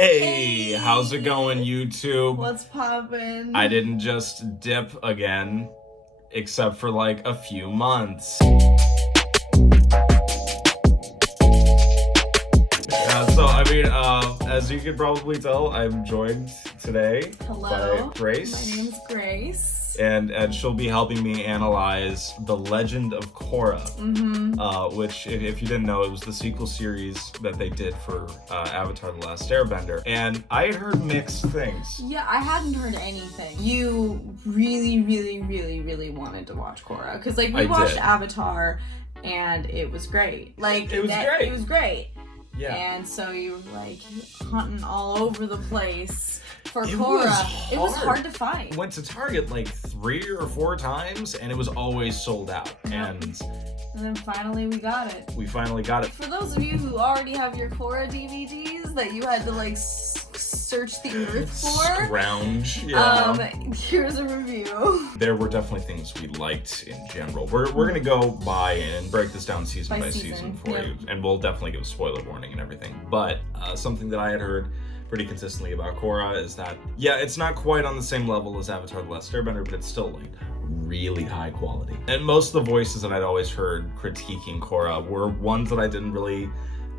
Hey, how's it going, YouTube? What's poppin'? I didn't just dip again, except for like a few months. As you can probably tell, I'm joined today by Grace. My name's Grace. And she'll be helping me analyze The Legend of Korra, which, if you didn't know, it was the sequel series that they did for Avatar: The Last Airbender. And I had heard mixed things. Yeah, I hadn't heard anything. You really wanted to watch Korra. Because, like, we watched Avatar, and it was great. Like, it was great. Yeah. And so you were like hunting all over the place for Korra. It was hard to find. Went to Target like 3 or 4 times and it was always sold out. Yep. And then finally we got it. We finally got it. For those of you who already have your Korra DVDs that you had to like search the earth for. Scrounge. Yeah. Here's a review. There were definitely things we liked in general. We're gonna go by and break this down season by season for you, and we'll definitely give a spoiler warning and everything. But something that I had heard pretty consistently about Korra is that, yeah, it's not quite on the same level as Avatar: The Last Airbender, but it's still like really high quality. And most of the voices that I'd always heard critiquing Korra were ones that I didn't really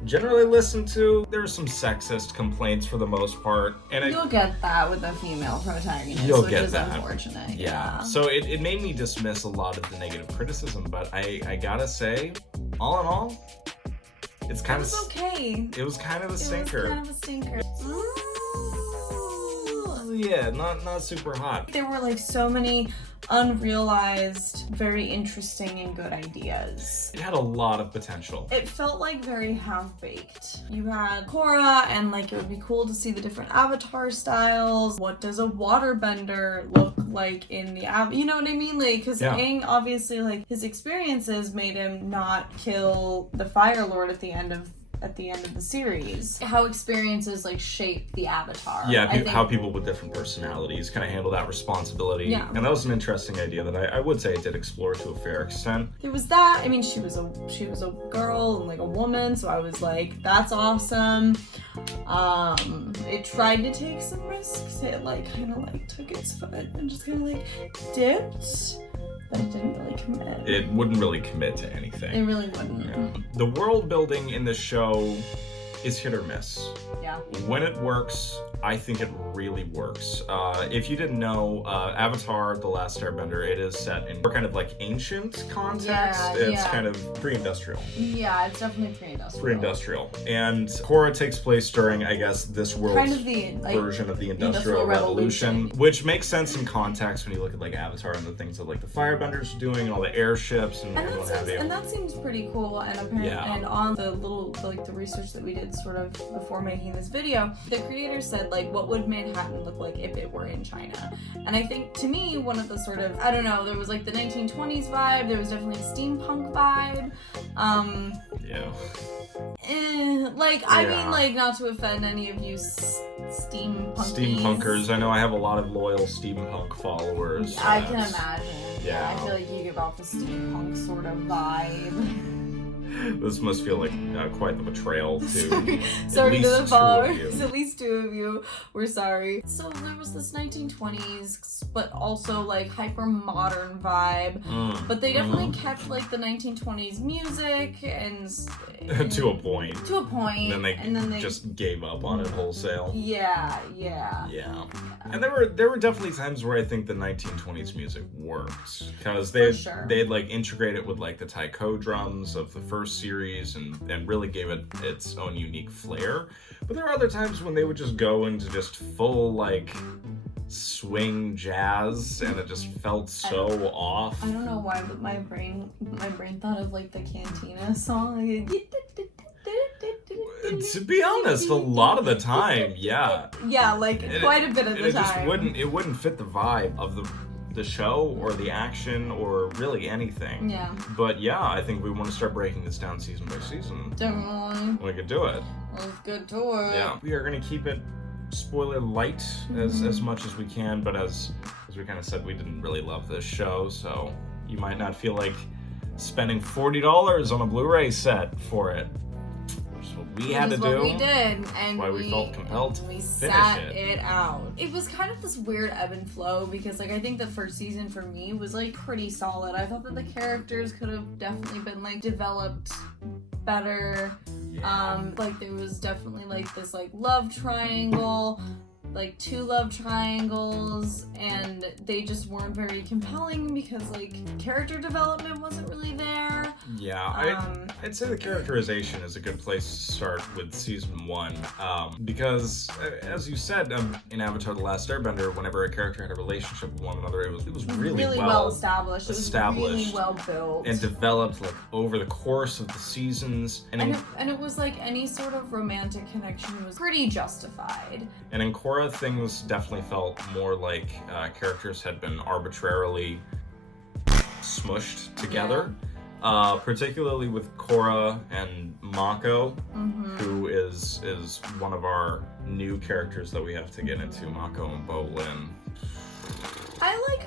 generally listen to. There were some sexist complaints for the most part, and you'll get that with a female protagonist, which is unfortunate. Yeah. So it made me dismiss a lot of the negative criticism, but I gotta say, all in all, it's kind of okay. It was kind of a stinker. Yeah, not super hot. There were like so many unrealized, very interesting and good ideas. It had a lot of potential. It felt like very half-baked. You had Korra, and like it would be cool to see the different avatar styles. What does a waterbender look like in the you know what I mean? Like, because Aang, obviously, like his experiences made him not kill the Fire Lord at the end of the series. How experiences like shape the avatar. Yeah, how people with different personalities kind of handle that responsibility. Yeah. And that was an interesting idea that I would say it did explore to a fair extent. There was that. I mean, she was a girl and like a woman, so I was like, that's awesome. It tried to take some risks. It like kind of like took its foot and just kind of like dipped. But it didn't really commit. It wouldn't really commit to anything. It really wouldn't. Yeah. The world building in the show is hit or miss. Yeah. When it works, I think it really works. If you didn't know, Avatar: The Last Airbender, it is set in kind of like ancient context. It's kind of pre-industrial. Yeah, it's definitely pre-industrial. Pre-industrial. And Korra takes place during, I guess, this world's kind of the version of the Industrial Revolution, which makes sense in context when you look at like Avatar and the things that like the Firebenders are doing and all the airships and what have you. And that seems pretty cool. And apparently, and on the the research that we did sort of before making this video, the creator said, like, what would Manhattan look like if it were in China? And I think, to me, one of the sort of, I don't know, there was like the 1920s vibe, there was definitely a steampunk vibe. I mean, like, not to offend any of you steampunkers. I know I have a lot of loyal steampunk followers. I can imagine. Yeah. I feel like you give off a steampunk sort of vibe. This must feel like quite the betrayal to sorry to the followers. At least 2 of you. We're sorry. So there was this 1920s, but also like hyper modern vibe. But they definitely kept like the 1920s music and to a point. And then they just gave up on it wholesale. Yeah. And there were definitely times where I think the 1920s music worked, because they'd like integrate it with like the taiko drums of the first series and really gave it its own unique flair. But there are other times when they would just go into just full like swing jazz and it just felt so off. I don't know why, but my brain thought of like the Cantina song. To be honest, a lot of the time, yeah. Yeah, like quite a bit of the time. It wouldn't fit the vibe of the show or the action or really anything. Yeah. But yeah, I think we want to start breaking this down season by season. Definitely. We could do it. Let's get to it. Yeah. We are going to keep it spoiler light as much as we can, but as we kind of said, we didn't really love this show, so you might not feel like spending $40 on a Blu-ray set for it. Which is what we had to do. What we did, and why we felt compelled to finish sat it out. It was kind of this weird ebb and flow because, like, I think the first season for me was like pretty solid. I thought that the characters could have definitely been like developed better. Like there was definitely like this like love triangle, like 2 love triangles, and they just weren't very compelling because like character development wasn't really there. Yeah, I'd say the characterization is a good place to start with season 1, because as you said, in Avatar: The Last Airbender, whenever a character had a relationship with one another, it was really well established. It was really well built and developed like over the course of the seasons. And it was like any sort of romantic connection was pretty justified. And in Korra, things definitely felt more like characters had been arbitrarily smushed together. Particularly with Korra and Mako, who is one of our new characters that we have to get into, Mako and Bolin.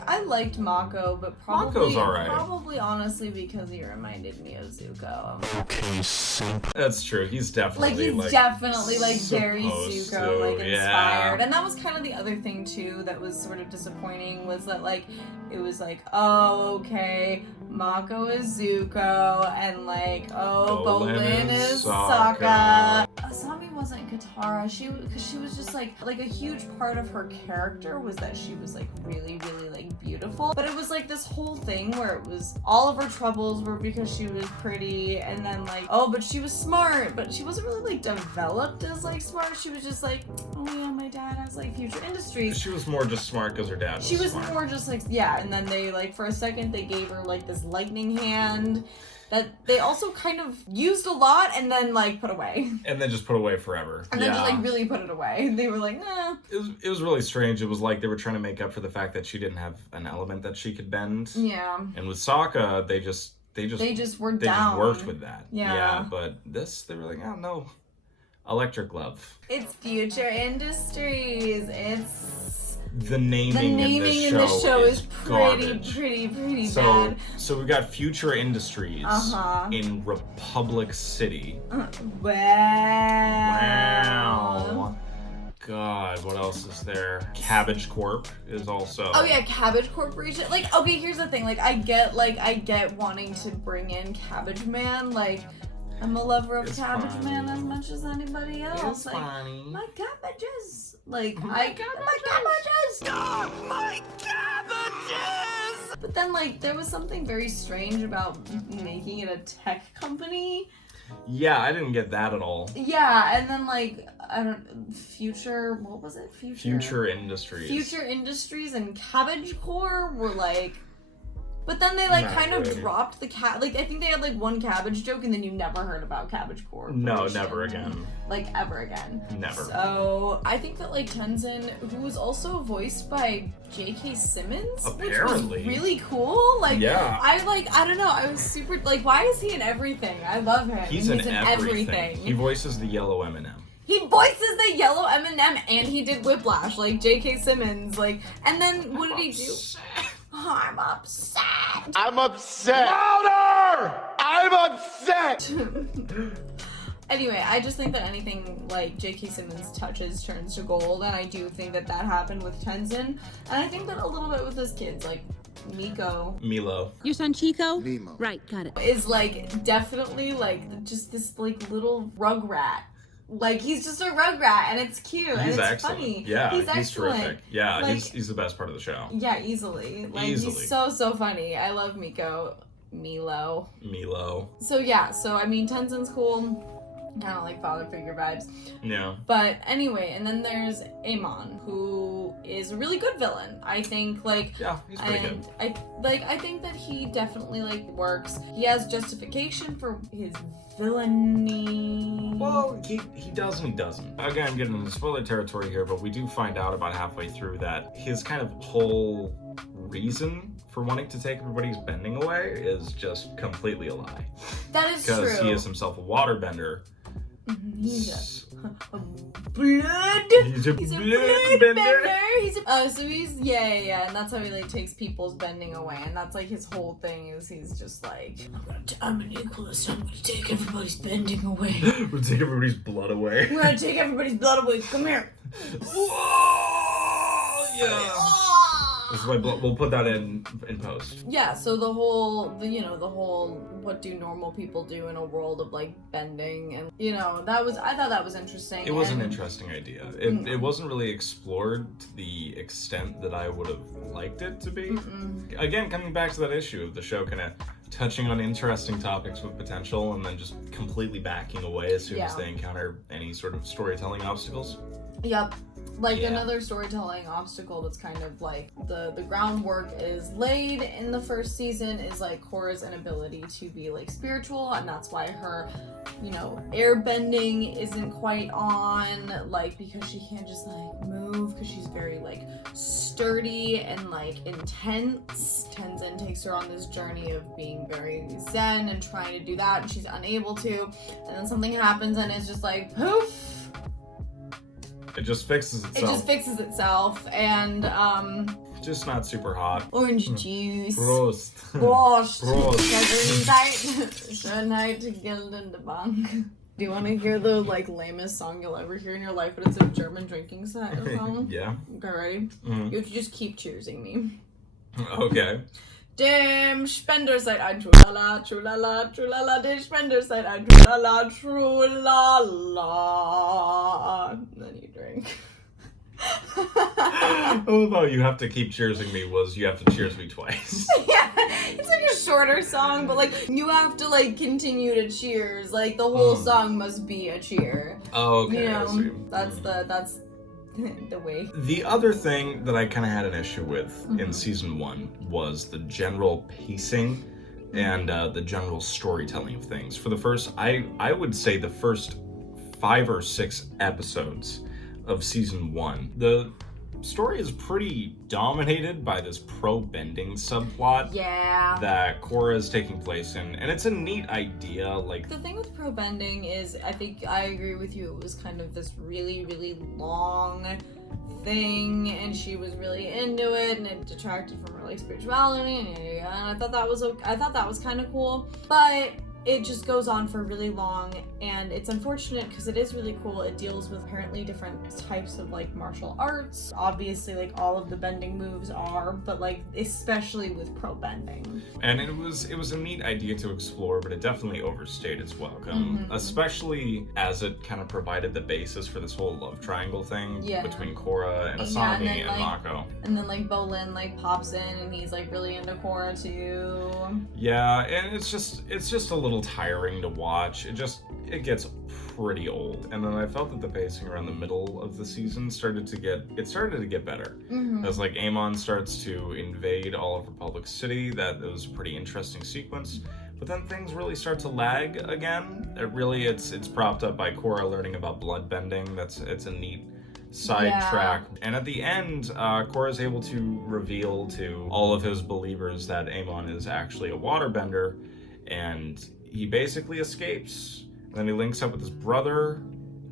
I liked Mako, but Mako's alright. Probably honestly because he reminded me of Zuko. Okay, simp. That's true. He's definitely definitely very Zuko, like inspired. Yeah. And that was kind of the other thing too that was sort of disappointing was that like it was like, oh, okay, Mako is Zuko, and like, oh, Bolin is Sokka. Asami wasn't Katara. Because she was just like a huge part of her character was that she was like really, really like beautiful. But it was like this whole thing where it was all of her troubles were because she was pretty, and then like, oh, but she was smart, but she wasn't really like developed as like smart. She was just like, oh yeah, my dad has like future industries. She was more just smart because her dad was smart. She was more just like, yeah, and then they like for a second they gave her like this lightning hand that they also kind of used a lot and then like put away. And then just put away forever. And then just like really put it away. They were like, nah. It was really strange. It was like they were trying to make up for the fact that she didn't have an element that she could bend. Yeah. And with Sokka, they just were down. Just worked with that. Yeah. But this, they were like, oh no. Electric love. It's future industries. It's the naming in the show is pretty bad. So we've got Future Industries in Republic City. Wow. God, what else is there? Cabbage Corp is also. Oh yeah, Cabbage Corporation. Like, okay, here's the thing. Like, I get wanting to bring in Cabbage Man. Like, I'm a lover of Cabbage Man as much as anybody else. It's like, funny. my cabbages. Like, my cabbages. Oh, my cabbages! But then, like, there was something very strange about making it a tech company. Yeah, I didn't get that at all. Yeah, and then, like, what was it? Future Industries. Future Industries and Cabbage Corps were, like... But then they, like, kind of dropped the like, I think they had, like, one cabbage joke, and then you never heard about Cabbage Corps. No, never again. Like, ever again. Never. So, I think that, like, Tenzin, who was also voiced by J.K. Simmons, apparently. Which was really cool. Like, yeah. I don't know, I was super, like, why is he in everything? I love him. He's in everything. He voices the yellow M&M. He voices the yellow M&M, and he did Whiplash, like, J.K. Simmons, like, and then what did he do? I'm upset. I'm upset. Louder! I'm upset! Anyway, I just think that anything like J.K. Simmons touches turns to gold, and I do think that happened with Tenzin, and I think that a little bit with his kids, like Milo. Your son Chico? Nemo. Right, got it. Is like definitely like just this like little rugrat. Like, he's just a rugrat, and it's cute, and it's excellent. funny. Yeah, he's excellent. Terrific. Yeah, like, he's the best part of the show. Yeah, easily. Like, he's so funny. I love Milo. So, yeah, I mean, Tenzin's cool. Kind of like father figure vibes. Yeah. But anyway, and then there's Amon, who is a really good villain. I think, like... Yeah, he's pretty good. I think that he definitely, like, works. He has justification for his villainy. Well, he does and he doesn't. Again, I'm getting into spoiler territory here, but we do find out about halfway through that his kind of whole reason for wanting to take everybody's bending away is just completely a lie. That is true. Because he is himself a waterbender, He's a blood. He's a blood bender. He's yeah, and that's how he like takes people's bending away, and that's like his whole thing is he's just like I'm an equalist. I'm gonna take everybody's bending away. We're gonna take everybody's blood away. We're gonna take everybody's blood away. Come here. Whoa! Yeah. This is why we'll put that in post. Yeah, so the whole what do normal people do in a world of like bending, and I thought that was interesting. It was an interesting idea. It wasn't really explored to the extent that I would have liked it to be. Again, coming back to that issue of the show kind of touching on interesting topics with potential and then just completely backing away as soon as they encounter any sort of storytelling obstacles. Yep. Another storytelling obstacle that's kind of like the groundwork is laid in the first season is like Korra's inability to be like spiritual, and that's why her airbending isn't quite on, like because she can't just like move because she's very like sturdy and like intense. Tenzin takes her on this journey of being very zen and trying to do that, and she's unable to, and then something happens and it's just like poof. It just fixes itself. And just not super hot. Orange juice. Prost. Prost. Schönheit geltende Bank. Do you want to hear the like lamest song you'll ever hear in your life, but it's a German drinking song? Yeah. Okay, ready? Mm-hmm. You have to just keep cheersing me. Okay. Dem Spender seid ein Trulala, Trulala, Trulala, dem Spender seid ein Trulala, Trulala. And then you drink. Although you have to keep cheersing me was you have to cheers me twice. Yeah, it's like a shorter song, but like you have to like continue to cheers. Like the whole song must be a cheer. Oh, okay. I see. That's the way. The other thing that I kind of had an issue with in season 1 was the general pacing and the general storytelling of things. For the first, I would say the first 5 or 6 episodes of season 1, the story is pretty dominated by this pro-bending subplot that Korra is taking place in, and it's a neat idea. Like the thing with pro-bending is, I think I agree with you, it was kind of this really, really long thing, and she was really into it, and it detracted from her like spirituality, and I thought that was kind of cool, but it just goes on for really long, and it's unfortunate because it is really cool. It deals with apparently different types of like martial arts. Obviously, like all of the bending moves are, but like especially with pro bending. And it was a neat idea to explore, but it definitely overstayed its welcome, especially as it kind of provided the basis for this whole love triangle thing between Korra and Asami and Mako. And then like Bolin like pops in and he's like really into Korra too. Yeah, and it's just a little tiring to watch. It gets pretty old, and then I felt that the pacing around the middle of the season started to get better as like Amon starts to invade all of Republic City. That was a pretty interesting sequence, but then things really start to lag again. It's propped up by Korra learning about bloodbending. It's a neat sidetrack, and at the end Korra is able to reveal to all of his believers that Amon is actually a waterbender, and he basically escapes. And then he links up with his brother,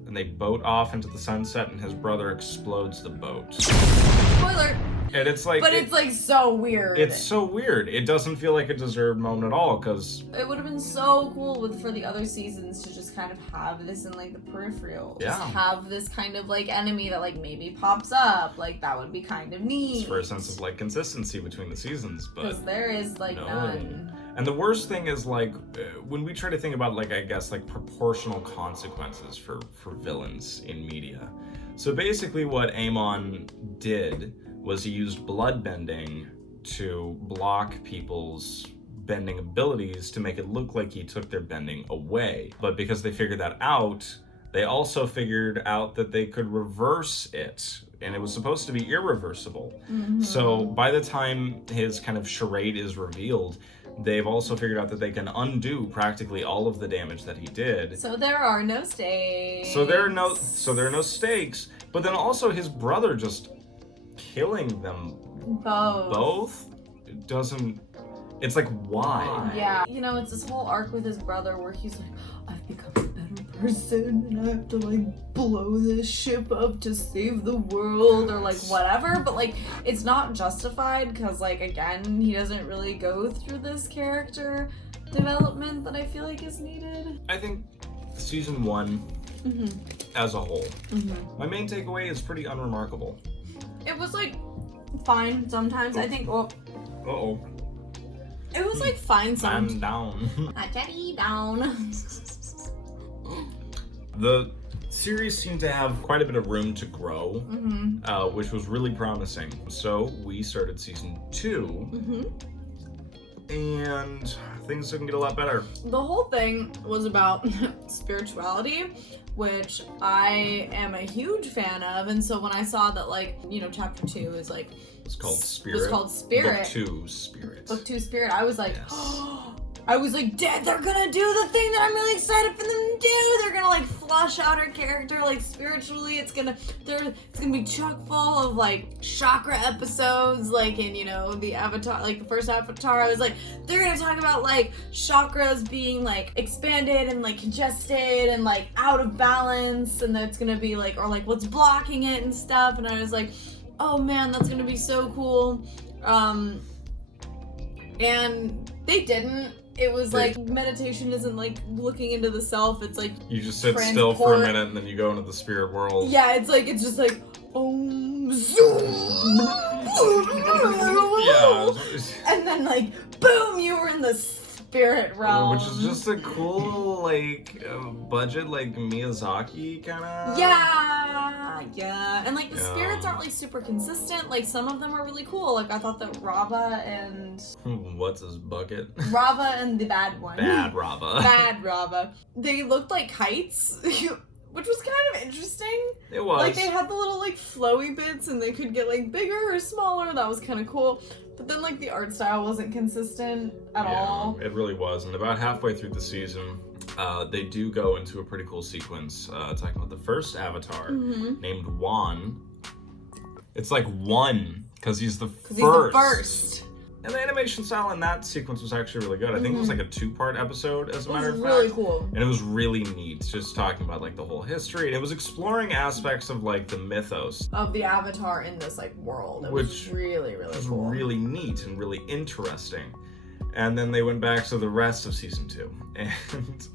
and they boat off into the sunset, and his brother explodes the boat. Spoiler! And it's like... But it's like so weird. It's so weird. It doesn't feel like a deserved moment at all, because... It would have been so cool for the other seasons to just kind of have this in like the peripheral. Yeah. Just have this kind of like enemy that like maybe pops up. Like that would be kind of neat. Just for a sense of like consistency between the seasons, but... Because there is like none. And the worst thing is like when we try to think about like I guess like proportional consequences for villains in media. So basically what Amon did was he used bloodbending to block people's bending abilities to make it look like he took their bending away. But because they figured that out, they also figured out that they could reverse it, and it was supposed to be irreversible. So by the time his kind of charade is revealed, they've also figured out that they can undo practically all of the damage that he did. So there are no stakes. So there are no stakes. But then also his brother just killing them both doesn't. It's like why? Yeah, it's this whole arc with his brother where he's like, I've become a better person and I have to like blow this ship up to save the world or like whatever, but like it's not justified because like again he doesn't really go through this character development that I feel like is needed. I think season 1 as a whole, my main takeaway is pretty unremarkable. It was like fine sometimes. I think Uh-oh. it was like fine sometimes. I'm down. Jenny down. The series seemed to have quite a bit of room to grow, which was really promising. So we started season 2, and things didn't get a lot better. The whole thing was about spirituality, which I am a huge fan of, and so when I saw that, like, you know, chapter 2 is like It's called Spirit. was called Spirit. Book 2, Spirit. Book 2 Spirit. I was like, Yes. I was like, Dad, they're gonna do the thing that I'm really excited for them to do. They're gonna like flush out her character like spiritually. It's gonna be chock full of like chakra episodes, like in, you know, the Avatar, like the first Avatar. I was like, they're gonna talk about like chakras being like expanded and like congested and like out of balance, and that's gonna be like, or like what's blocking it and stuff. And I was like, oh man, that's gonna be so cool. And they didn't. It was like meditation isn't like looking into the self. It's like You just sit still for a minute and then you go into the spirit world. Yeah, it's just like zoom. Yeah. And then like boom, you were in the spirit realm. Which is just a cool like budget, like Miyazaki kind of. Yeah. And like the spirits aren't like super consistent. Like some of them are really cool. Like I thought that Rava and what's his bucket? Rava and the bad one. Bad Rava. Bad Rava. They looked like kites. Which was kind of interesting. It was. Like, they had the little, like, flowy bits, and they could get, like, bigger or smaller. That was kind of cool. But then, like, the art style wasn't consistent at all. It really was. And about halfway through the season, they do go into a pretty cool sequence talking about the first Avatar named Wan. It's like one, because he's the first. He's the first. And the animation style in that sequence was actually really good. I think it was like a 2-part episode, as a matter of fact. It was really cool. And it was really neat, just talking about like the whole history. And it was exploring aspects of like the mythos. Of the Avatar in this like world. It was really, really cool. Was really neat and really interesting. And then they went back to the rest of season 2. And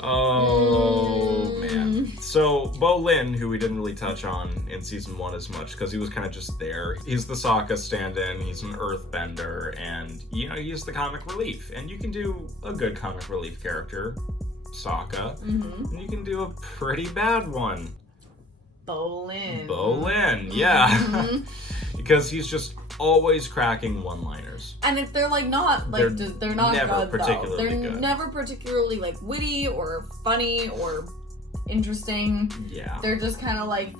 oh man. So Bolin, who we didn't really touch on in season 1 as much because he was kind of just there. He's the Sokka stand-in, he's an earthbender, and you know, he's the comic relief. And you can do a good comic relief character, Sokka, and you can do a pretty bad one. Bolin, yeah. Because he's just always cracking one-liners. And if they're like not like they're not never good, particularly though. They're never particularly like witty or funny or interesting. Yeah. They're just kind of like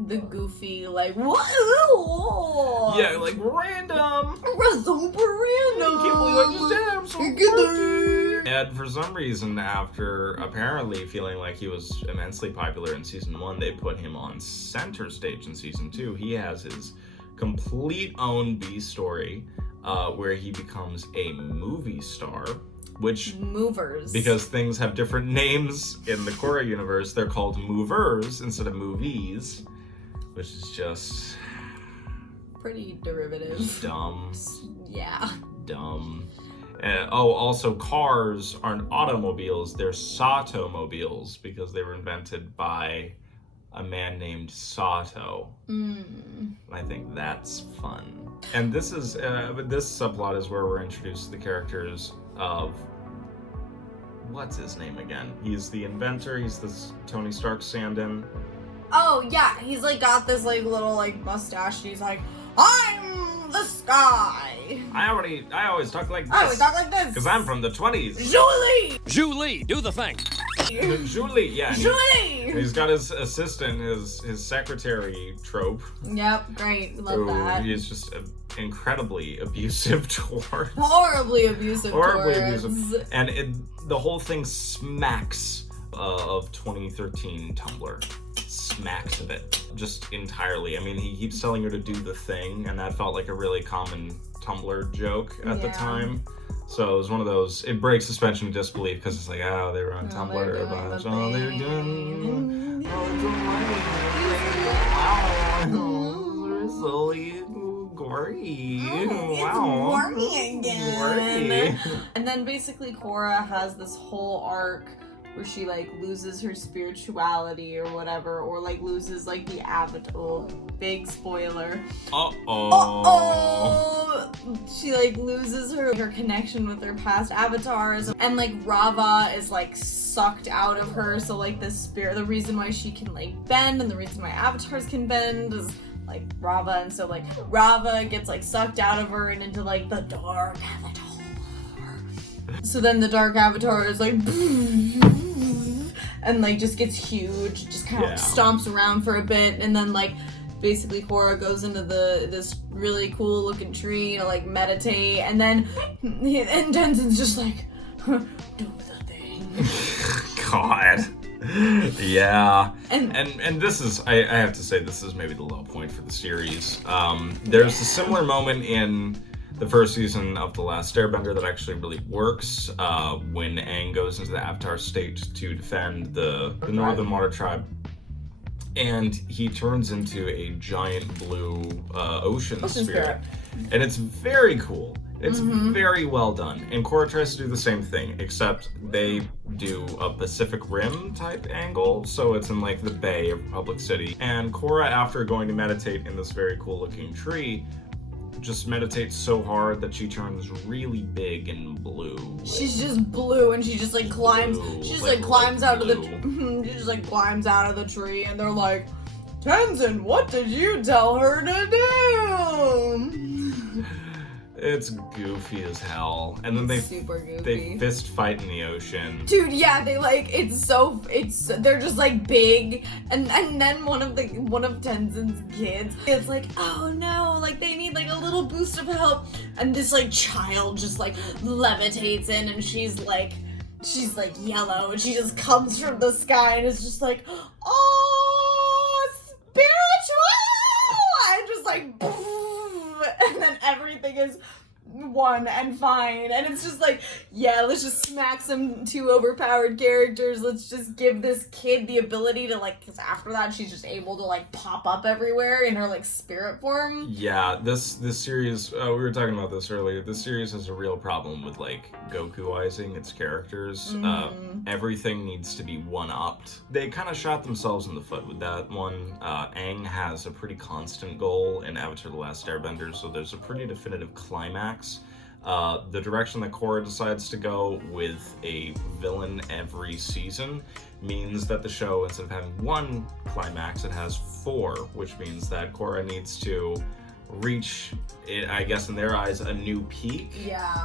the goofy like whoa. Yeah, like random. We're super random. I can't believe I just did. I'm so good. And for some reason, after apparently feeling like he was immensely popular in season 1, they put him on center stage in season 2. He has his complete own B story, where he becomes a movie star, which movers, because things have different names in the Korra universe, they're called movers instead of movies, which is just pretty derivative. Dumb. Yeah. Dumb. Also, cars aren't automobiles, they're Sato-mobiles because they were invented by a man named Sato. I think that's fun. And this is this subplot is where we're introduced to the characters of what's his name again? He's the inventor. He's this Tony Stark stand-in. Oh yeah, he's like got this like little like mustache. And he's like, I'm the sky. I always talk like this. I always talk like this because I'm from the 20s. Julie, do the thing. Julie, yeah. Julie! He's got his assistant, his secretary trope. Yep, great. Love that. He is just incredibly abusive towards. Horribly abusive towards. And the whole thing smacks of 2013 Tumblr. Smacks of it. Just entirely. I mean, he keeps telling her to do the thing, and that felt like a really common Tumblr joke at the time. So it was one of those, it breaks suspension of disbelief because it's like, oh, they were on Tumblr, they're but doing oh, the they're thing. doing, wow, they're so gory. Wow. It's wormy again. And then basically Korra has this whole arc where she like loses her spirituality or whatever, or like loses like the avatar. Big spoiler. She like loses her connection with her past avatars, and like Rava is like sucked out of her. So like the spirit, the reason why she can like bend and the reason why avatars can bend is like Rava, and so like Rava gets like sucked out of her and into like the dark avatar. So then the dark avatar is like and like just gets huge, just kind of stomps around for a bit, and then like basically Korra goes into this really cool looking tree to like meditate, and then and Tenzin's just like do the thing. God. Yeah. And this is, I have to say, this is maybe the low point for the series. There's a similar moment in the first season of The Last Airbender that actually really works, when Aang goes into the Avatar state to defend the Northern Water Tribe. And he turns into a giant blue ocean spirit. And it's very cool. It's very well done. And Korra tries to do the same thing, except they do a Pacific Rim type angle, so it's in like the Bay of Republic City. And Korra, after going to meditate in this very cool looking tree, just meditates so hard that she turns really big and blue. She's just blue, and she just like climbs. She just like climbs out of the. She just like climbs out of the tree, and they're like, Tenzin, what did you tell her to do? It's goofy as hell. And then they fist fight in the ocean. Dude, yeah, they like they're just like big, and then one of Tenzin's kids is like, oh no, like they need like a little boost of help, and this like child just like levitates in, and she's like yellow, and she just comes from the sky and is just like, oh, spiritual, and just like and then everything is one and fine, and it's just like, yeah, let's just smack some two overpowered characters, let's just give this kid the ability to like, because after that she's just able to like pop up everywhere in her like spirit form. Yeah, this series, we were talking about this earlier, this series has a real problem with like Goku-izing its characters. Everything needs to be one-upped. They kind of shot themselves in the foot with that one. Aang has a pretty constant goal in Avatar: The Last Airbender, so there's a pretty definitive climax. The direction that Korra decides to go with a villain every season means that the show, instead of having one climax, it has four, which means that Korra needs to reach, I guess in their eyes, a new peak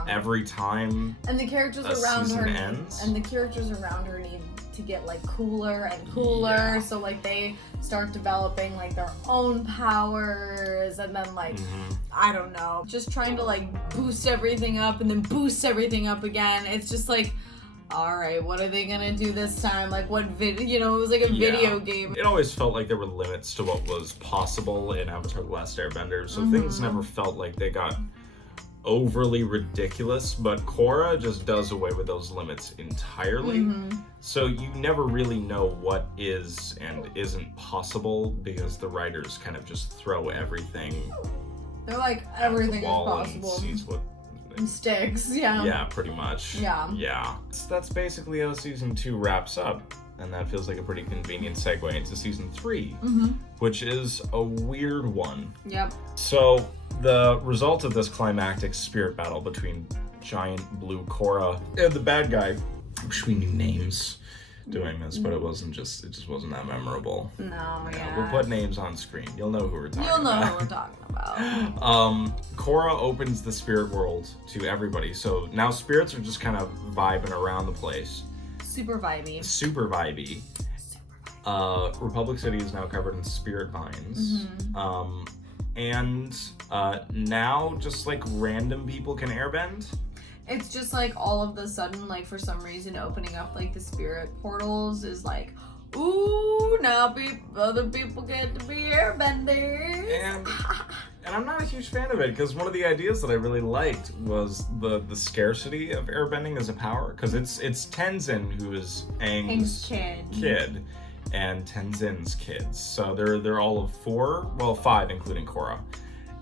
every time. And the characters around her ends. And the characters around her need to get like cooler and cooler, so like they start developing like their own powers, and then like I don't know, just trying to like boost everything up and then boost everything up again. It's just like, all right, what are they gonna do this time? Like what video, it was like a video game. It always felt like there were limits to what was possible in Avatar: The Last Airbender, so things never felt like they got overly ridiculous, but Korra just does away with those limits entirely. So you never really know what is and isn't possible, because the writers kind of just throw everything. They're like, everything is possible. And sees what sticks, yeah, pretty much. Yeah. So that's basically how season 2 wraps up, and that feels like a pretty convenient segue into season 3, which is a weird one. Yep. So the result of this climactic spirit battle between giant blue Korra and the bad guy, I wish we knew names doing this, but it just wasn't that memorable. No, We'll put names on screen. You'll know who we're talking about. You'll know who we're talking about. Korra opens the spirit world to everybody. So now spirits are just kind of vibing around the place. Super vibey. Republic City is now covered in spirit vines. And now just like random people can airbend. It's just like all of the sudden, like for some reason, opening up like the spirit portals is like, ooh, now other people get to be airbenders. And I'm not a huge fan of it, because one of the ideas that I really liked was the scarcity of airbending as a power, because it's Tenzin who is Aang's kid and Tenzin's kids. So they're all of 4, well 5 including Korra.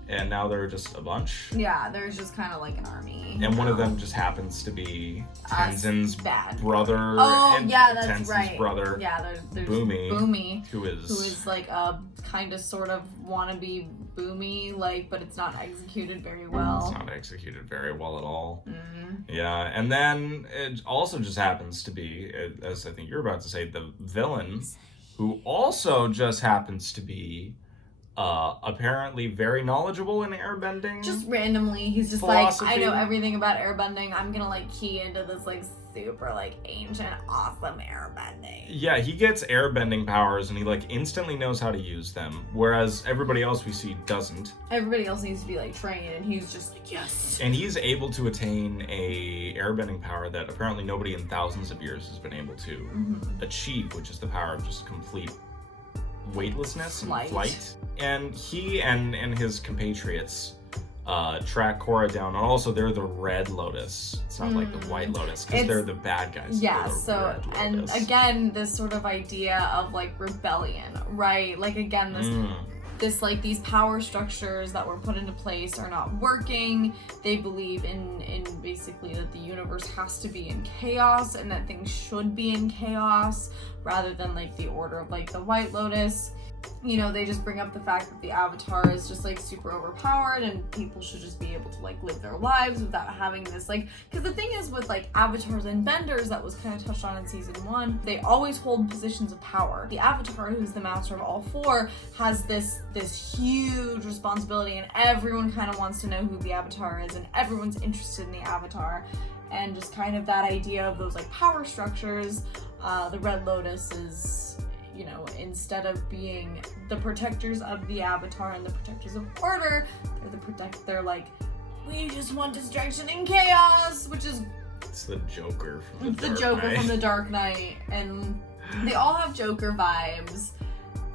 And now they're just a bunch. Yeah, there's just kind of like an army. And one of them just happens to be Tenzin's brother. Oh, and yeah, that's Tenzin's right. brother. Yeah, there's Boomy, who is like a kind of sort of wannabe Boomy, like, but it's not executed very well. It's not executed very well at all. Mm-hmm. Yeah, and then it also just happens to be, as I think you're about to say, the villain, who also just happens to be apparently very knowledgeable in airbending. Just randomly, he's just philosophy. like, I know everything about airbending. I'm gonna like key into this like super like ancient, awesome airbending. Yeah, he gets airbending powers and he like instantly knows how to use them, whereas everybody else we see doesn't. Everybody else needs to be like trained, and he's just like, yes. And he's able to attain a airbending power that apparently nobody in thousands of years has been able to achieve, which is the power of just complete weightlessness and flight. And he and his compatriots track Korra down, and also they're the Red Lotus. It's not like the White Lotus, because they're the bad guys. Yeah, so, and again, this sort of idea of like rebellion, right? Like again, this like these power structures that were put into place are not working. They believe in basically that the universe has to be in chaos, and that things should be in chaos rather than like the order of like the White Lotus. You know, they just bring up the fact that the Avatar is just like super overpowered, and people should just be able to like live their lives without having this like, because the thing is with like avatars and benders, that was kind of touched on in season 1, they always hold positions of power. The Avatar, who's the master of all 4, has this huge responsibility, and everyone kind of wants to know who the Avatar is, and everyone's interested in the Avatar. And just kind of that idea of those like power structures, the Red Lotus is, you know, instead of being the protectors of the Avatar and the protectors of order, they're like, we just want destruction and chaos, which is it's the Joker from the Dark Knight, and they all have Joker vibes,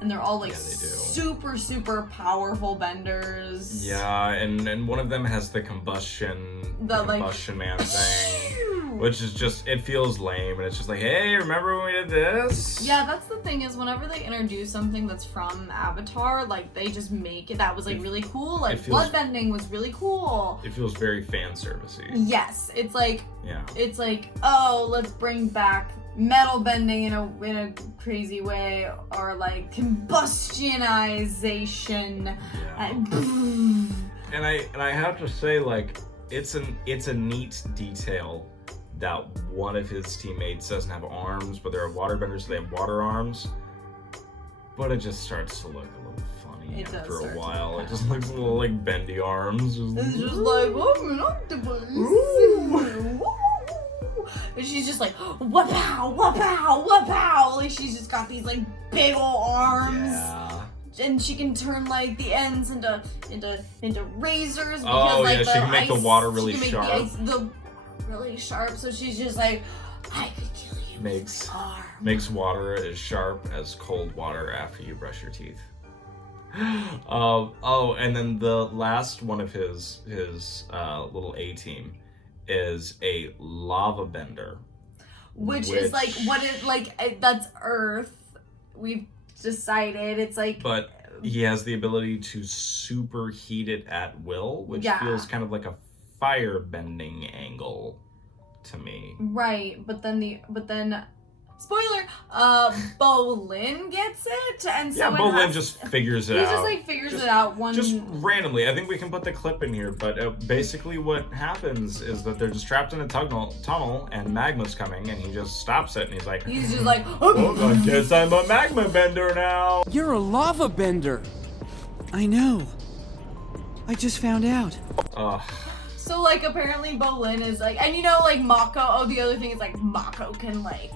and they're all like super powerful benders. Yeah, and one of them has the combustion man thing, which is just, it feels lame, and it's just like, hey, remember when we did this? Yeah, that's the thing, is whenever they introduce something that's from Avatar, like they just make it, that was like really cool, like bloodbending was really cool. It feels very fan servicey. Yes, it's like, yeah, it's like, oh, let's bring back metal bending in a crazy way, or like combustionization. Yeah. And I have to say, like, it's a neat detail that one of his teammates doesn't have arms, but they're waterbenders, so they have water arms. But it just starts to look a little funny after a while. It just looks a little like bendy arms. It's just like, oh, an octopus. And she's just like, wapow, wapow, wapow. Like, she's just got these like big ol' arms. Yeah. And she can turn like the ends into razors, because she can make the water really sharp. Really sharp, so she's just like, I could kill you. Makes water as sharp as cold water after you brush your teeth. And then the last one of his little A team is a lava bender, which is like, what is like, that's Earth. We've decided it's like, but he has the ability to superheat it at will, which feels kind of like a fire bending angle to me. Right, but then spoiler, Bolin gets it, and so Bolin just figures it out. He just like figures it out just randomly. I think we can put the clip in here, but basically what happens is that they're just trapped in a tunnel, and magma's coming, and he just stops it, and he's just like, oh, I guess I'm a magma bender now. You're a lava bender. I know. I just found out. So, like, apparently Bolin is, like, and you know, like, Mako, the other thing is, like, Mako can, like,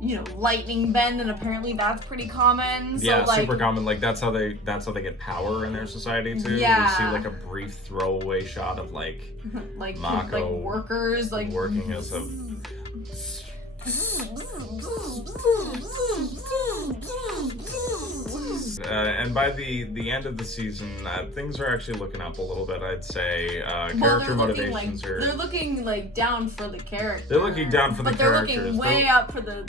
you know, lightning bend, and apparently that's pretty common. So, like, super common. Like, that's how they get power in their society, too. Yeah. You see, like, a brief throwaway shot of, like Mako, like, workers, like, working as a... and by the end of the season, things are actually looking up a little bit, I'd say. Character motivations they're looking like down for the character. They're looking down for the characters. But they're looking way up for the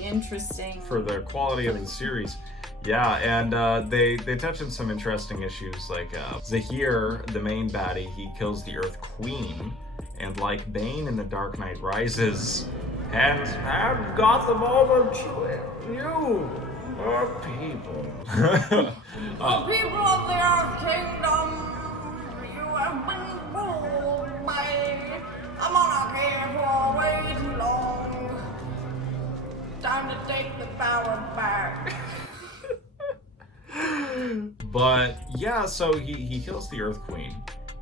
interesting... For the quality of the series. Yeah, and they touch on some interesting issues, like Zahir, the main baddie, he kills the Earth Queen, and like Bane in The Dark Knight Rises, and Gotham over to you, people. People of the Earth Kingdom, you have been ruled by a monarchy for way too long. Time to take the power back. But yeah, so he kills the Earth Queen,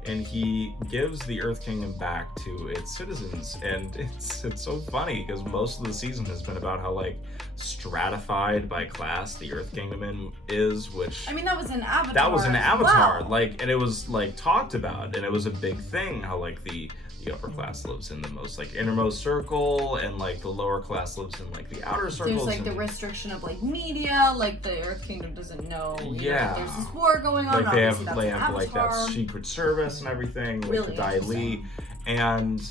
and he gives the Earth Kingdom back to its citizens, and it's so funny because most of the season has been about how like stratified by class the Earth Kingdom is, which I mean that was an Avatar. That was an Avatar, wow. like, and it was like talked about, and it was a big thing how like the upper class lives in the most like innermost circle, and like the lower class lives in like the outer circles. There's like the restriction of like media, like the Earth Kingdom doesn't know. Yeah, there's this war going on. Like they have like that secret service and everything, like really the Dai Li, and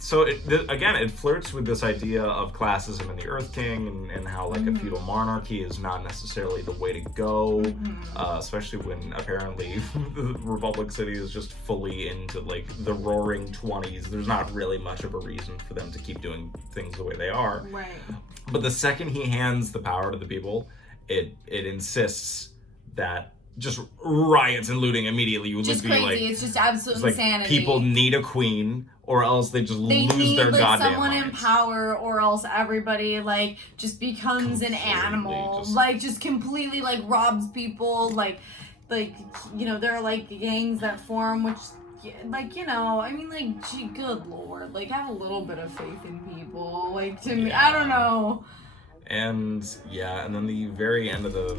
so it flirts with this idea of classism in the Earth King, and how like a feudal monarchy is not necessarily the way to go, especially when apparently the Republic City is just fully into like the roaring 20s. There's not really much of a reason for them to keep doing things the way they are. Right. But the second he hands the power to the people, it insists that just riots and looting immediately. You just would be crazy. like, It's just absolute like insanity. People need a queen, or else they just lose their like goddamn someone minds. in power, or else everybody like just becomes an animal, just completely like robs people, like you know, there are like gangs that form, which like, you know, I mean, like, gee, good lord, like have a little bit of faith in people, like to me, I don't know. And yeah, and then the very end of the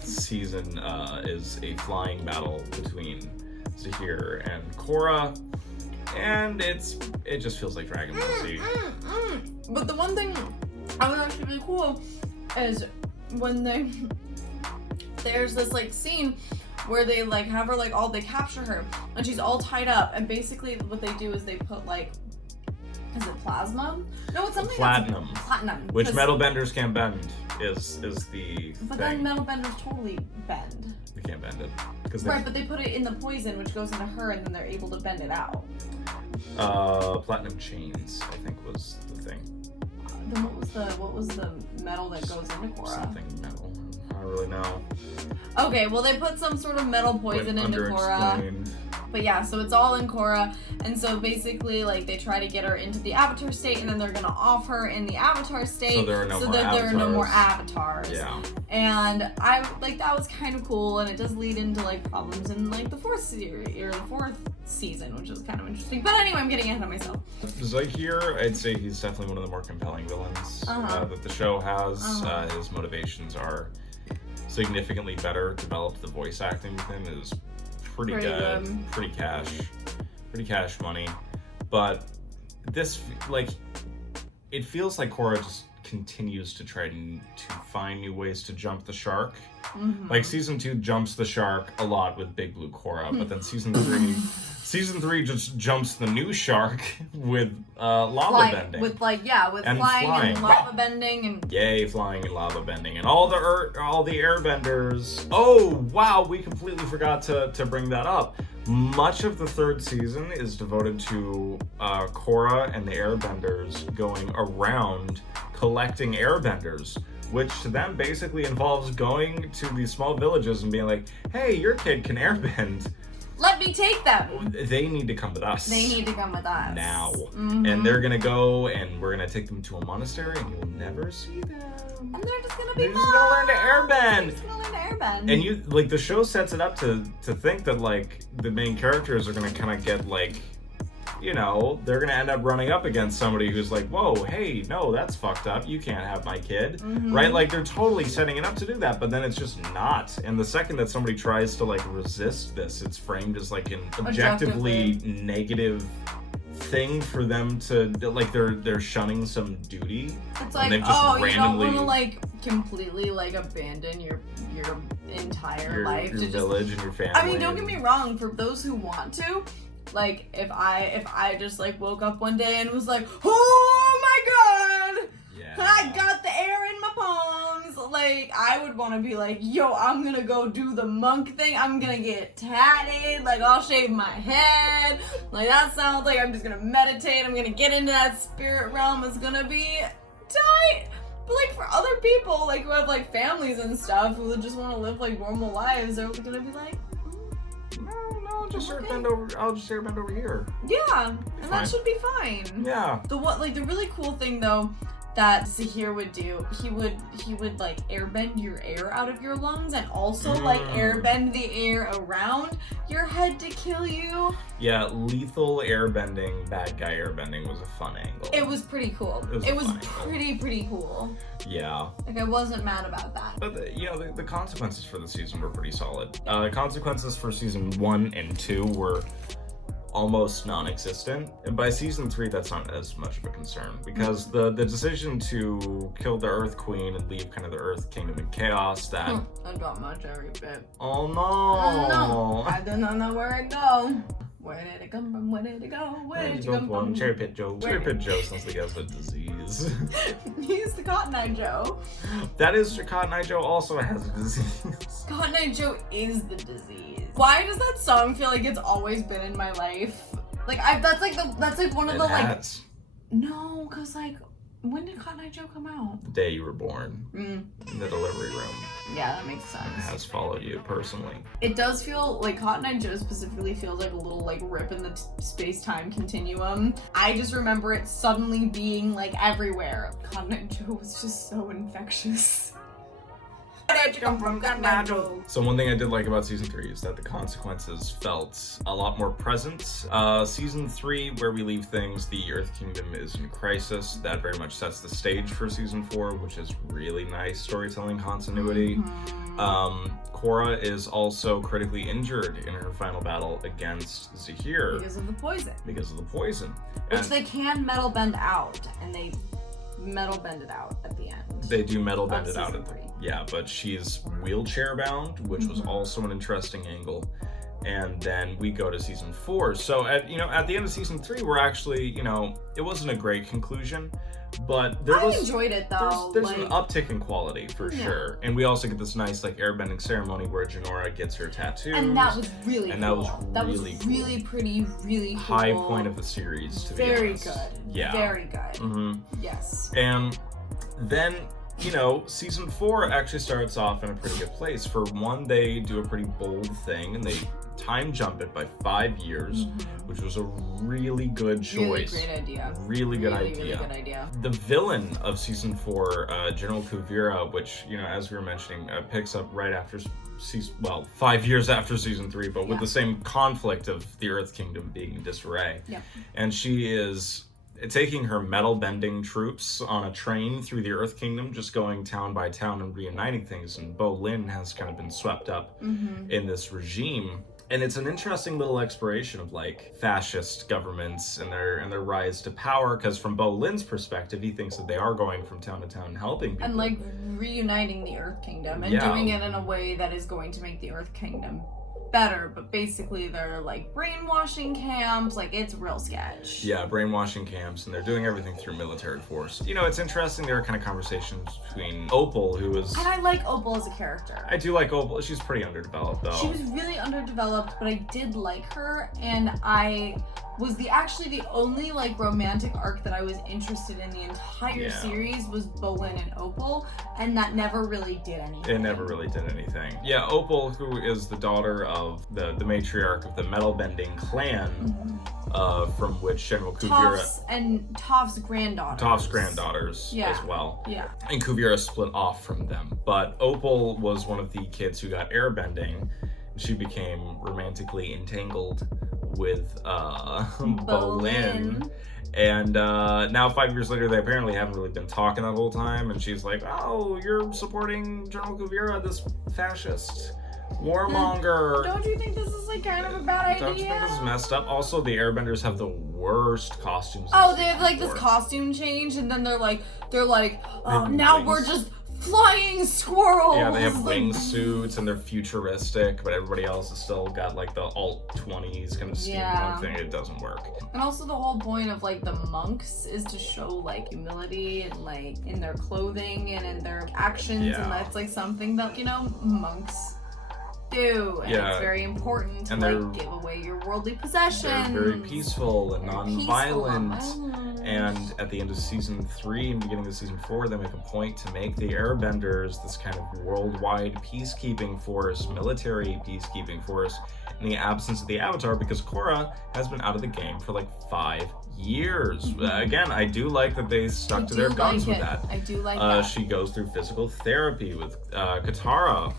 season is a flying battle between Zahir and Korra, and it just feels like Dragon Ball Z. But the one thing I was actually really cool is when there's this like scene where they like have her like they capture her and she's all tied up, and basically what they do is they put like, is it plasma? No, it's something platinum. Platinum. Which metal benders can't bend is the But thing. then metal benders totally bend. They can't bend it. Right, but they put it in the poison, which goes into her, and then they're able to bend it out. Platinum chains, I think, was the thing. Then what was the metal that goes into Korra? Something metal. I don't really know. Okay, well they put some sort of metal poison into Korra. But yeah, so it's all in Korra, and so basically, like, they try to get her into the Avatar state, and then they're gonna off her in the Avatar state, so there are no more avatars. Yeah. And I, like, that was kind of cool, and it does lead into, like, problems in, like, the fourth season, which is kind of interesting. But anyway, I'm getting ahead of myself. Zahir, I'd say he's definitely one of the more compelling villains that the show has. His motivations are significantly better developed. The voice acting with him is pretty good. Pretty cash money. But this, like, it feels like Korra just continues to try to find new ways to jump the shark. Like season 2 jumps the shark a lot with Big Blue Korra, but then season 3 just jumps the new shark with lava bending. With flying and lava bending and yay, flying and lava bending and all the airbenders. Oh wow, we completely forgot to bring that up. Much of the third season is devoted to Korra and the airbenders going around collecting airbenders, which to them basically involves going to these small villages and being like, hey, your kid can airbend. Let me take them. They need to come with us. They need to come with us. Now. And they're going to go, and we're going to take them to a monastery, and you'll never see them. And they're just going to be They're just going to learn to airbend. They're just going to learn to airbend. And you, like, the show sets it up to think that, like, the main characters are going to kind of get, like, you know, they're going to end up running up against somebody who's like, whoa, hey, no, that's fucked up. You can't have my kid. Right? Like, they're totally setting it up to do that, but then it's just not. And the second that somebody tries to, like, resist this, it's framed as, like, an objectively negative thing for them to like they're shunning some duty. It's like, you don't want to like completely like abandon your entire life, your village and your family. I mean, don't get me wrong. For those who want to, like, if I just like woke up one day and was like, oh my god, I got the air in my palms. Like, I would want to be like, yo, I'm gonna go do the monk thing. I'm gonna get tatted. Like, I'll shave my head. Like, that sounds like I'm just gonna meditate. I'm gonna get into that spirit realm. It's gonna be tight. But like for other people, like who have like families and stuff, who just want to live like normal lives, they're gonna be like, no, I'll just airbend over here. Yeah, and that should be fine. Yeah. The really cool thing though that Zahir would do, he would like airbend your air out of your lungs and also like airbend the air around your head to kill you. Yeah, lethal airbending, bad guy airbending was a fun angle. It was pretty cool. It was pretty cool. Yeah. Like, I wasn't mad about that. But the consequences for the season were pretty solid. Consequences for season 1 and 2 were almost non-existent, and by season 3 that's not as much of a concern, because the decision to kill the Earth Queen and leave kind of the Earth Kingdom in chaos, that I got my cherry pit. Oh no! I do not know where it go. Where did it come from? Where did it go? Where did you come from? Cherry Pit Joe. Cherry Pit Joe sounds like he has a disease. He's the Cotton Eye Joe. That is, Cotton Eye Joe also has a disease. Cotton Eye Joe is the disease. Why does that song feel like it's always been in my life? Like, that's like one of the like. No, cause like, when did Cotton Eye Joe come out? The day you were born. In the delivery room. Yeah, that makes sense. It has followed you personally. It does feel like Cotton Eye Joe specifically feels like a little like rip in the space-time continuum. I just remember it suddenly being like everywhere. Cotton Eye Joe was just so infectious. Where did you come from, Cotton Eye Joe? So one thing I did like about season 3 is that the consequences felt a lot more present. Season 3, where we leave things, the Earth Kingdom is in crisis. That very much sets the stage for season 4, which is really nice storytelling continuity. Korra is also critically injured in her final battle against Zahir. Because of the poison. Which they can metal bend out, and they metal bend it out at the end. They do metal bend it out at 3. Yeah, but she's wheelchair bound, which was also an interesting angle. And then we go to season 4. So at the end of season 3, we're actually, it wasn't a great conclusion, but I enjoyed it though. There's an uptick in quality for sure. And we also get this nice like airbending ceremony where Janora gets her tattoos. And that was really cool. That was really pretty, really cool. High point of the series, to be honest. Very good. Yeah. Very good. Yes. And then season 4 actually starts off in a pretty good place. For one, they do a pretty bold thing and they time jump it by 5 years, which was a really good choice. Really great idea. Really good idea. Really good idea. The villain of season 4, General Kuvira, which, as we were mentioning, picks up right after 5 years after season 3, but with the same conflict of the Earth Kingdom being in disarray. Yeah. And she is taking her metal bending troops on a train through the Earth Kingdom, just going town by town and reuniting things. And Bolin has kind of been swept up in this regime. And it's an interesting little exploration of like fascist governments and their rise to power. Because from Bolin's perspective, he thinks that they are going from town to town and helping people. And like reuniting the Earth Kingdom and doing it in a way that is going to make the Earth Kingdom better, but basically they're like brainwashing camps, like it's real sketch. Yeah, brainwashing camps, and they're doing everything through military force. It's interesting, there are kind of conversations between Opal, who is... And I like Opal as a character. I do like Opal. She's pretty underdeveloped, though. She was really underdeveloped, but I did like her, and I was actually the only like romantic arc that I was interested in the entire series was Bolin and Opal, and that never really did anything. It never really did anything. Yeah, Opal, who is the daughter of the matriarch of the metal bending clan, from which General Kuvira Toph's granddaughters as well. Yeah. And Kuvira split off from them. But Opal was one of the kids who got airbending. She became romantically entangled with Bolin. And now 5 years later, they apparently haven't really been talking that whole time. And she's like, oh, you're supporting General Kuvira, this fascist warmonger. Don't you think this is like kind of a bad idea? Don't you think this is messed up? Also, the airbenders have the worst costumes. Oh, they have like this costume change, and then they're like, oh, now we're just flying squirrels. Yeah, they have wingsuits and they're futuristic, but everybody else has still got like the alt 20s kind of steampunk thing. It doesn't work. And also the whole point of like the monks is to show like humility and like in their clothing and in their actions, and that's like something that, you know, monks do, and it's very important to like give away your worldly possessions. They're very peaceful and non-violent. And at the end of season 3 and beginning of season 4, they make a point to make the Airbenders this kind of worldwide peacekeeping force, military peacekeeping force, in the absence of the Avatar, because Korra has been out of the game for like 5 years. Again, I do like that they stuck to their guns with that. I do like that. She goes through physical therapy with Katara,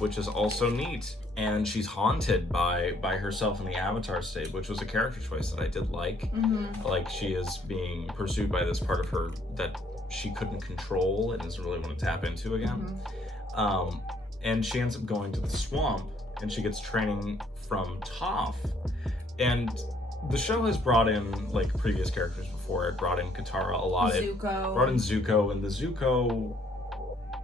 which is also neat. And she's haunted by herself in the Avatar state, which was a character choice that I did like. Like, she is being pursued by this part of her that she couldn't control and doesn't really want to tap into again. And she ends up going to the swamp, and she gets training from Toph. And the show has brought in like previous characters before. It brought in Katara a lot. Zuko. It brought in Zuko, and the Zuko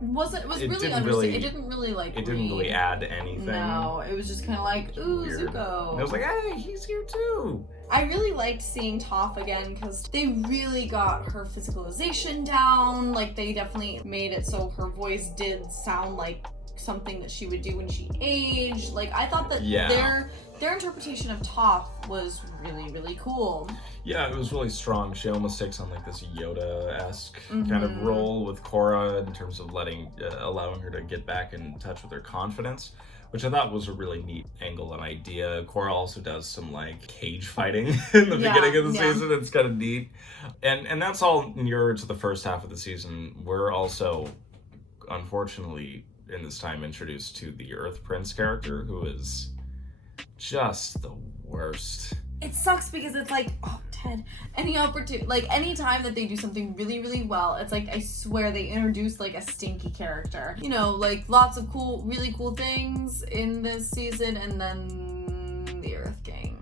it didn't really add anything. No, it was just kind of like, ooh, weird. Zuko. And I was like, hey, he's here too. I really liked seeing Toph again because they really got her physicalization down. Like, they definitely made it so her voice did sound like something that she would do when she aged. Like, I thought that their interpretation of Toph was really, really cool. Yeah, it was really strong. She almost takes on like this Yoda-esque kind of role with Korra in terms of allowing her to get back in touch with her confidence, which I thought was a really neat angle and idea. Korra also does some like cage fighting in the beginning of the season. It's kind of neat. And that's all nearer to the first half of the season. We're also, unfortunately, in this time introduced to the Earth Prince character, who is just the worst. It sucks because it's like, oh, Ted, any time that they do something really, really well, it's like, I swear they introduce like a stinky character. You know, like lots of really cool things in this season, and then the Earth King.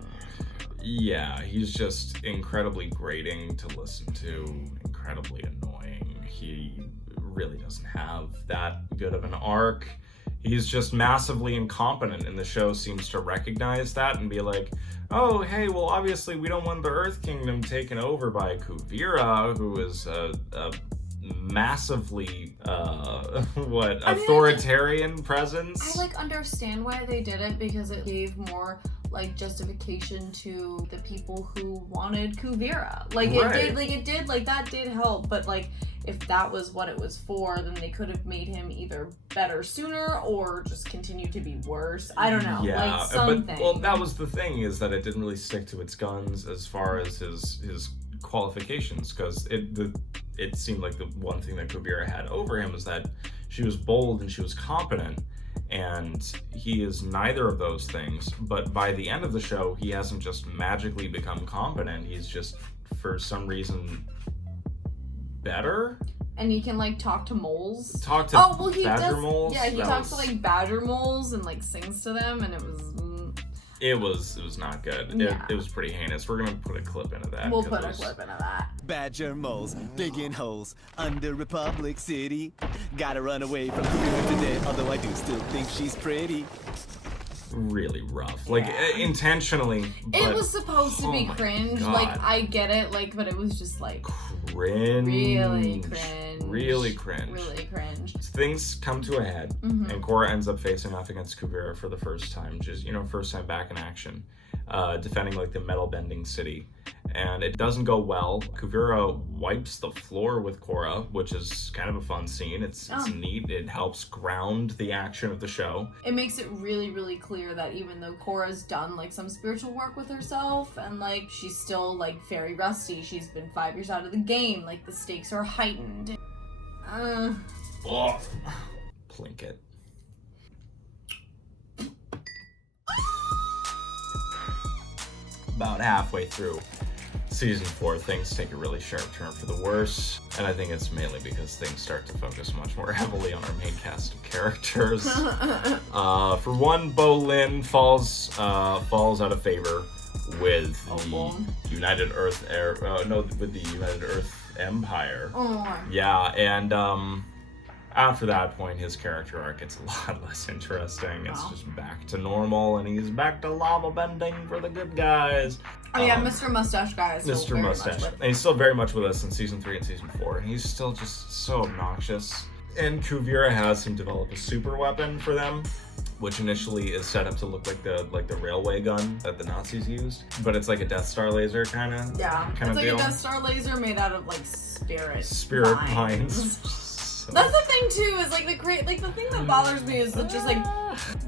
Yeah, he's just incredibly grating to listen to, incredibly annoying. He really doesn't have that good of an arc. He's just massively incompetent, and the show seems to recognize that and be like, oh, hey, well, obviously we don't want the Earth Kingdom taken over by Kuvira, who is a massively, authoritarian presence. I, understand why they did it, because it gave more, justification to the people who wanted Kuvira. That did help, but, if that was what it was for, then they could have made him either better sooner or just continue to be worse. I don't know. Yeah, something. But that was the thing, is that it didn't really stick to its guns as far as his qualifications, because it seemed like the one thing that Kuvira had over him was that she was bold and she was competent, and he is neither of those things. But by the end of the show, he hasn't just magically become competent, he's just, for some reason, better. And he can talk to moles. Badger moles. Yeah, he talks to badger moles and sings to them, and it was not good. Yeah. It was pretty heinous. We're gonna put a clip into that. We'll put a clip into that. Badger moles digging holes under Republic City. Gotta run away from Kuvira today, although I do still think she's pretty. Really rough, intentionally. It was supposed to be cringe. God. I get it, but it was just cringe. Really cringe. Really cringe. Really cringe. Things come to a head, and Korra ends up facing off against Kuvira for the first time, just first time back in action, defending the metal bending city. And it doesn't go well. Kuvira wipes the floor with Korra, which is kind of a fun scene. It's neat. It helps ground the action of the show. It makes it really, really clear that even though Korra's done some spiritual work with herself, and she's still very rusty, she's been 5 years out of the game, the stakes are heightened. Plink it. About halfway through season 4, things take a really sharp turn for the worse, and I think it's mainly because things start to focus much more heavily on our main cast of characters. For one, Bolin falls out of favor with cool. the United Earth with the United Earth Empire. Oh. Yeah, and after that point, his character arc gets a lot less interesting. It's just back to normal, and he's back to lava bending for the good guys. Oh yeah, Mr. Mustache Guy is still Mr. Mustache. And he's still very much with us in season 3 and season 4, and he's still just so obnoxious. And Kuvira has him develop a super weapon for them, which initially is set up to look like the railway gun that the Nazis used, but it's like a Death Star laser kind of it's like deal. A Death Star laser made out of like spirit mines. That's the thing too, is like the thing that bothers me is that just like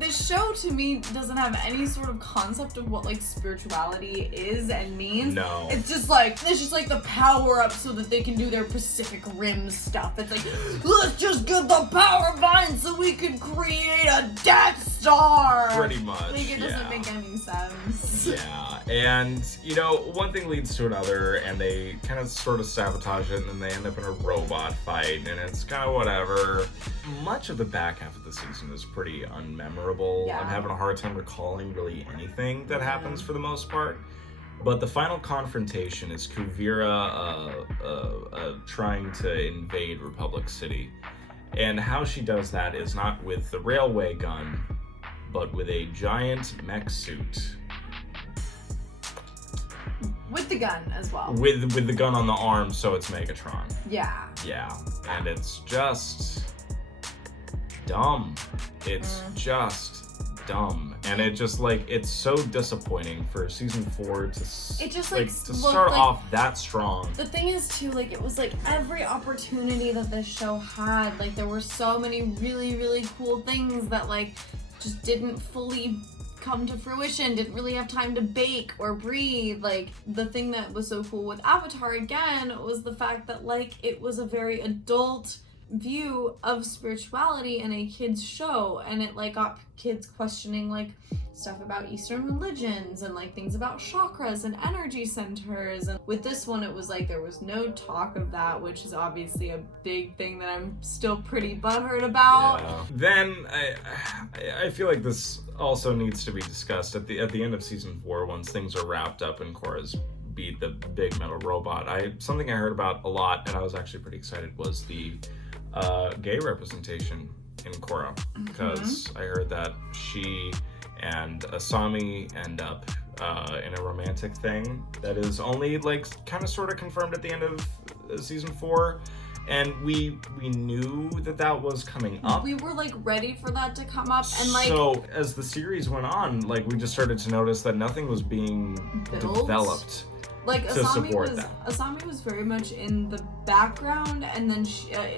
this show to me doesn't have any sort of concept of what like spirituality is and means. No. It's just like the power up so that they can do their Pacific Rim stuff. It's like, let's just get the power vine so we can create a Death Star. Pretty much. Like it doesn't make any sense. Yeah, and you know, one thing leads to another, and they kind of sort of sabotage it, and then they end up in a robot fight, and it's kind of whatever. Much of the back half of the season is pretty unmemorable. Yeah. I'm having a hard time recalling really anything that happens for the most part. But the final confrontation is Kuvira trying to invade Republic City. And how she does that is not with the railway gun, but with a giant mech suit. With the gun as well. With the gun on the arm, so it's Megatron. Yeah. Yeah, and it's just dumb. It's just dumb, and it just like it's so disappointing for season 4 to start off that strong. The thing is too, like it was like every opportunity that this show had, like there were so many really, really cool things that like just didn't fully come to fruition, didn't really have time to bake or breathe. Like the thing that was so cool with Avatar again was the fact that like it was a very adult view of spirituality in a kids show, and it like got kids questioning like stuff about Eastern religions and like things about chakras and energy centers. And with this one it was like there was no talk of that, which is obviously a big thing that I'm still pretty butthurt about. Yeah. Then I feel like this also needs to be discussed at the end of season 4, once things are wrapped up and Korra's beat the big metal robot. Something I heard about a lot, and I was actually pretty excited, was the gay representation in Korra, because I heard that she and Asami end up in a romantic thing that is only like kind of sort of confirmed at the end of season 4, and we knew that was coming up. We were like ready for that to come up, and like so as the series went on, like we just started to notice that nothing was being developed. Like Asami was very much in the background, and then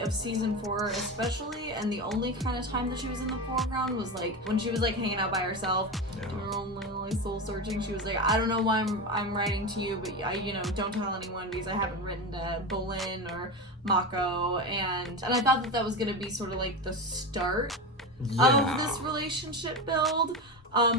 of season 4 especially, and the only kind of time that she was in the foreground was like when she was like hanging out by herself, doing her own little like soul searching. She was like, I don't know why I'm writing to you, but I don't tell anyone because I haven't written to Bolin or Mako, and I thought that was gonna be sort of like the start of this relationship build.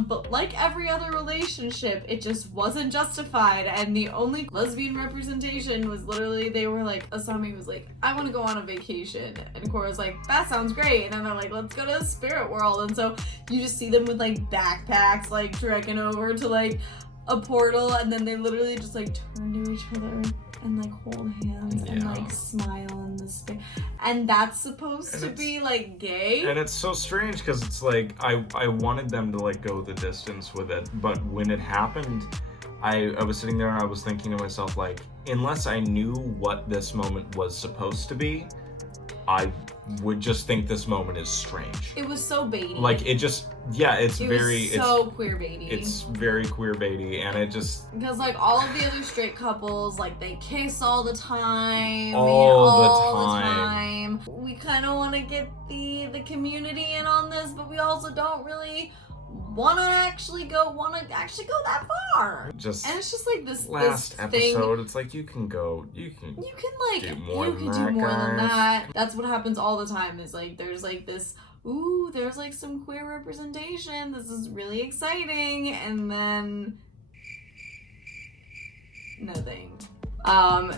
But like every other relationship, it just wasn't justified, and the only lesbian representation was literally, they were like, Asami was like, I want to go on a vacation, and Korra's like, that sounds great, and then they're like, let's go to the spirit world, and so you just see them with like backpacks, like trekking over to like a portal, and then they literally just like turn to each other and like hold hands and like smile in the space, and that's supposed to be like gay. And it's so strange because it's like I wanted them to like go the distance with it, but when it happened, I was sitting there and I was thinking to myself, like, unless I knew what this moment was supposed to be, I would just think this moment is strange. It was so baity. Like it just, it's so queer baity. It's very queer baity, and it just, because like all of the other straight couples, like they kiss all the time. All the time. We kind of want to get the community in on this, but we also don't really want to actually go that far. and it's just like this last this episode, thing. it's like you can do more than that. That's what happens all the time, is like there's like this, ooh, there's like some queer representation, this is really exciting, and then nothing.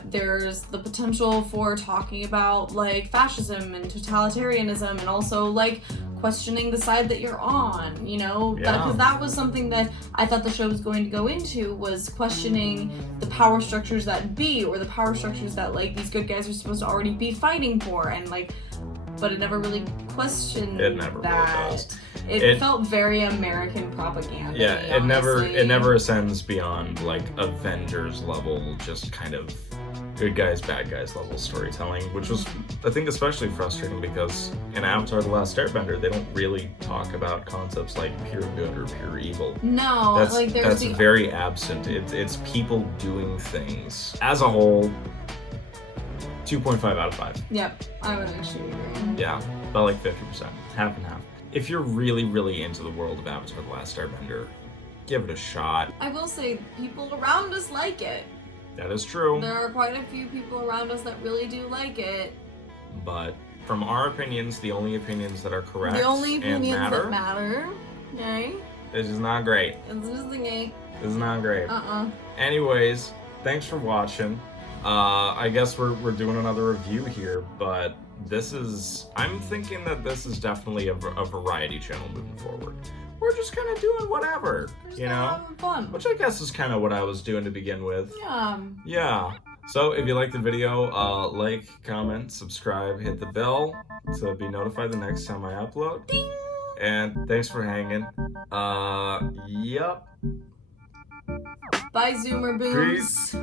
There's the potential for talking about like fascism and totalitarianism, and also like questioning the side that you're on, you know, because that was something that I thought the show was going to go into, was questioning the power structures that be, or the power structures that like these good guys are supposed to already be fighting for, and like, but it never really questioned It never that. really does. It felt very American propaganda. Yeah, it honestly. never ascends beyond like Avengers level, just kind of good guys, bad guys level storytelling, which was, I think, especially frustrating because in Avatar: The Last Airbender, they don't really talk about concepts like pure good or pure evil. No, That's like there's very absent. It's people doing things. As a whole, 2.5 out of 5. Yep, I would actually agree. Yeah, about like 50%, half and half. If you're really, really into the world of Avatar: The Last Airbender, give it a shot. I will say, people around us like it. That is true. There are quite a few people around us that really do like it. But from our opinions, the only opinions that are correct The only opinions and matter, that matter, okay? this is not great. It's just a game. This is not great. Anyways, thanks for watching. I guess we're doing another review here, but I'm thinking that this is definitely a variety channel moving forward. We're just kind of doing whatever, you know? Having fun. Which I guess is kind of what I was doing to begin with. Yeah. Yeah. So if you liked the video, like, comment, subscribe, hit the bell to be notified the next time I upload. Ding! And thanks for hanging. Yep. Bye, Zoomer Booms. Peace.